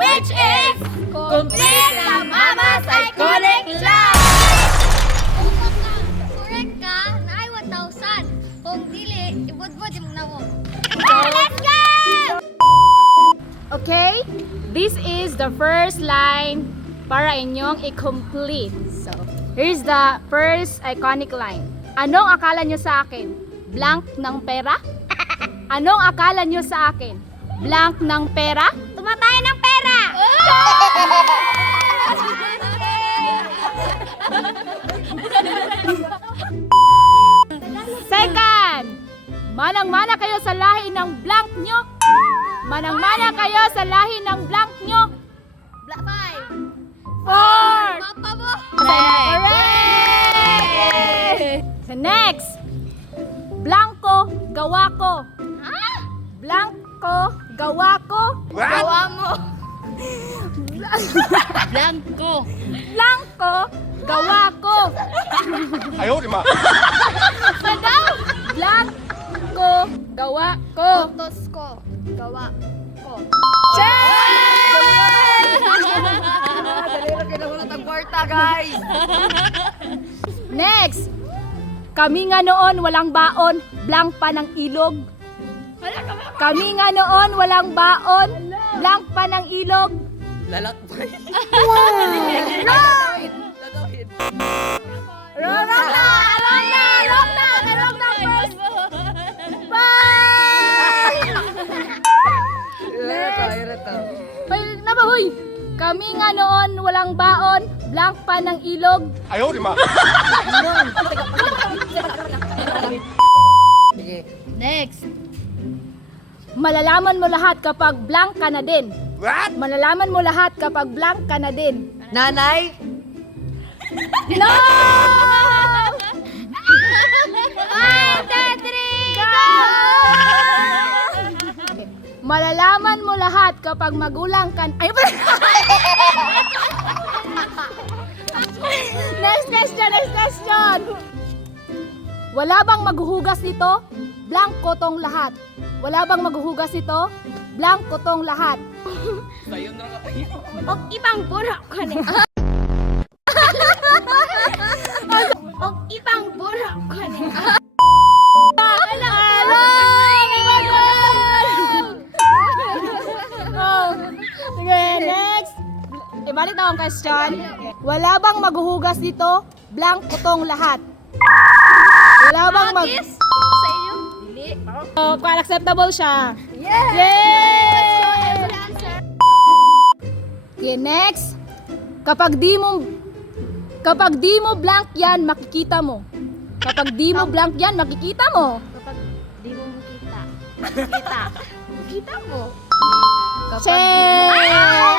Which is complete na Mama's iconic line! Correct ka, na ay 1,000. Kung dili, ibudbud yung nawo. Let's go! Okay? This is the first line para inyong i-complete. So, here's the first iconic line. Anong akala nyo sa akin? Blank ng pera? Anong akala nyo sa akin? Blank ng pera? Tumatay ng pera! Second, manang-mana kayo sa lahi ng blank nyo. Manang-mana kayo sa lahi ng blank nyo. Black 5. Four. Papa mo. Correct! So next, blanco, gawa ko. Ha? Blanco, gawa ko. Gawa mo. Blanco! Blanco, gawa ko. 哎呦我的妈！ Blanco, gawa ko. Photos ko. Gawa ko. Next, kami nga noon walang baon, blank pa ng ilog. Kami nga noon walang baon, blank pa ng ilog. Lalakbay. Wrong na first. Bye! Nabahoy! Kami nga noon walang baon, blank pa ng ilog. 哎呦我的妈！ Sige. Next! Malalaman mo lahat kapag blank ka na din. What? Malalaman mo lahat kapag blank ka na din. Nanay. No! 1, 2, 3, go! Malalaman mo lahat kapag magulang ka. Ay, next question. Wala bang maghuhugas nito? Blanco tong lahat. Wala bang maghuhugas nito? Blanco tong lahat. Sayo na nga. Og ibang pura ko ni. Og ibang pura ko ni. Sige, next. Ibalik na ang question. Wala bang maghuhugas dito? Blanco tong lahat. Wala bang mag... Kiss sa iyo? Dili. Oh, acceptable siya. Yes! Yay! Answer. Okay, next. Kapag di mo blank yan, makikita mo. Kapag di mo blank yan, makikita mo. Kapag di mo makita. Makita. Makita mo. Check!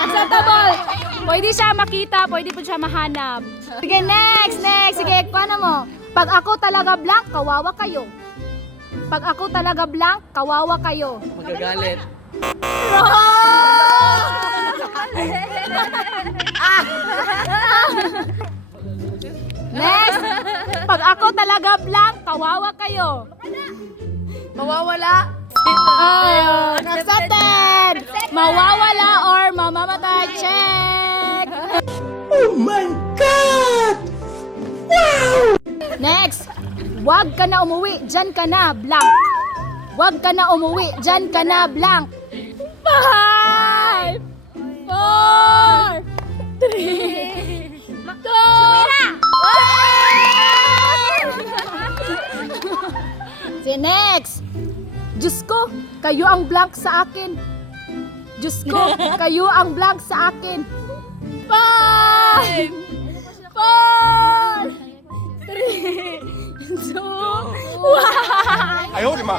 Acceptable! Pwede siya makita, pwede po siya mahanap. Sige, next! Sige, paano mo? Pag ako talaga blank, kawawa kayo. Pag ako talaga blank, kawawa kayo. Magagalit. Next! Pag ako talaga blank, kawawa kayo. Mawawala. Accepted! Mawawala or mamamatay. Check! Oh my God! Next! Huwag ka na umuwi, dyan ka na, blank. Huwag ka na umuwi, dyan ka na, blank. 5, 4, 3, 2, Si next! Diyos ko, kayo ang blank sa akin. Diyos ko, kayo ang blank sa akin. 5, 4, 3, 2, 1. 哎呦我的妈！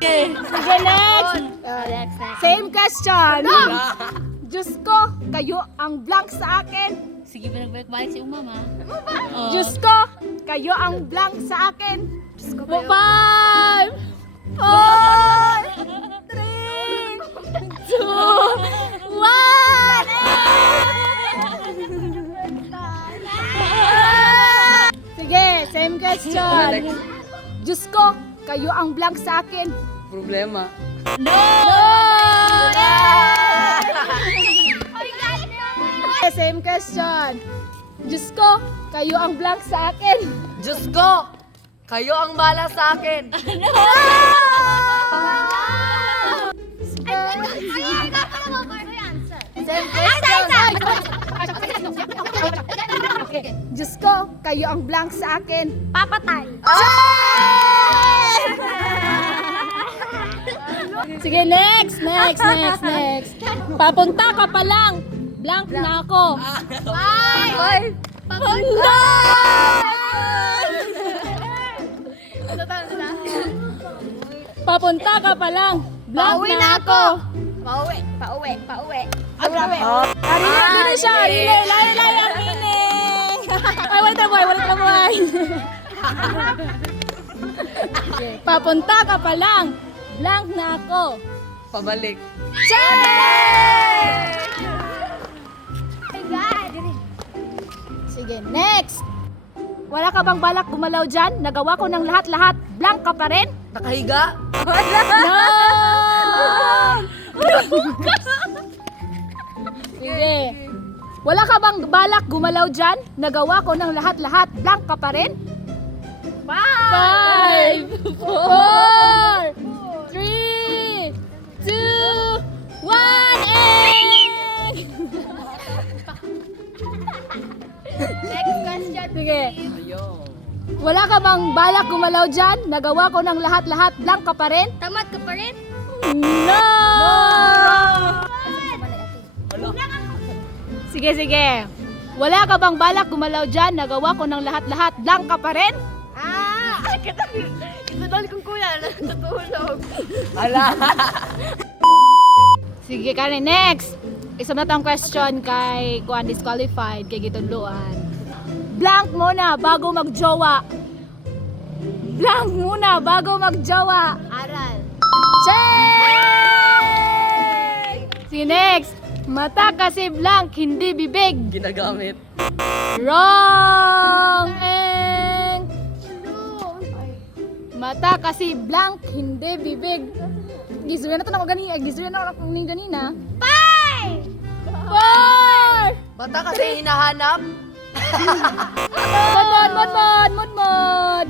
Sige, next. Same question. Diyos ko, kayo ang blank sa akin. Sige ba nagbalik-balik si mama? Diyos ko, kayo ang blank sa akin. 5, 4, 3, 2, 1. Sige, same question. Diyos ko, kayo ang blank sa akin. Problema. Same question. Diyos ko, kayo ang blank sa akin. Diyos ko! Kayo ang bala sa akin. Same Diyos ko, kayo ang blank sa akin. Papatay. Sige, next. Papunta ka pa lang. Blank na ako. Bye. Papunta! Papunta ka pa lang. Blank Pauwi na na ako. Pauwi. Dili siya. Lay, ang meaning. Ay, wala na boy. Papunta ka pa lang. Blank na ako. Pabalik. Sige, next. Wala ka bang balak gumalaw dyan? Nagawa ko ng lahat-lahat. Blank ka pa rin? Nakahiga? No! Sige. Wala ka bang balak gumalaw dyan? Nagawa ko ng lahat-lahat. Blank ka pa rin? 5, 4, 3, 2, 1, and... Next question. Sige. Ayaw. Wala ka bang balak gumalaw dyan? Nagawa ko ng lahat-lahat. Blank ka pa rin? Tamad ka pa rin? No! Sige. Wala ka bang balak gumalaw dyan? Nagawa ko ng lahat-lahat. Blank ka pa rin? Ito kong kuya. Natutulog. Ala. Sige, Karen, next. Isa na tong question kay Kuan disqualified, kay Gituluan. Blank muna bago magjowa. Blank muna bago magjowa. Aral. Check! Sige, next. Mata kasi blank, hindi bibig. Ginagamit. Wrong! And... Mata kasi blank, hindi bibig. Gisuyan na ito ako ganina. Gisuyan na ako ganina. 4! Bata kasi hinahanap. Mod.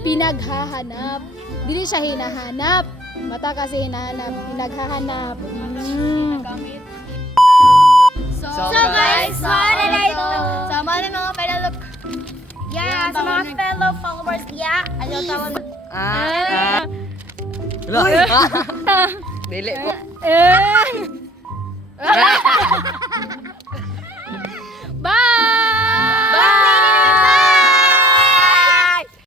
Pinaghahanap. Dili siya hinahanap. Mata kasi hinahanap. Pinaghahanap. So guys, sama na mga fellow sa mga fellow followers ano tawag mo? Dili po. Eh.